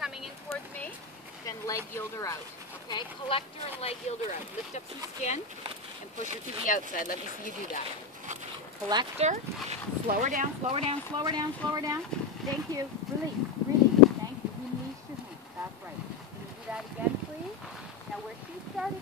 coming in towards me, then leg yield her out. Okay, collect her and leg yield her out. Lift up some skin and push her to the outside. Let me see you do that. Collect her, slow her down, slow her down, slow her down, slow her down. Thank you. Release, release. Thank you. Release your hand. That's right. Can you do that again, please? Now where she started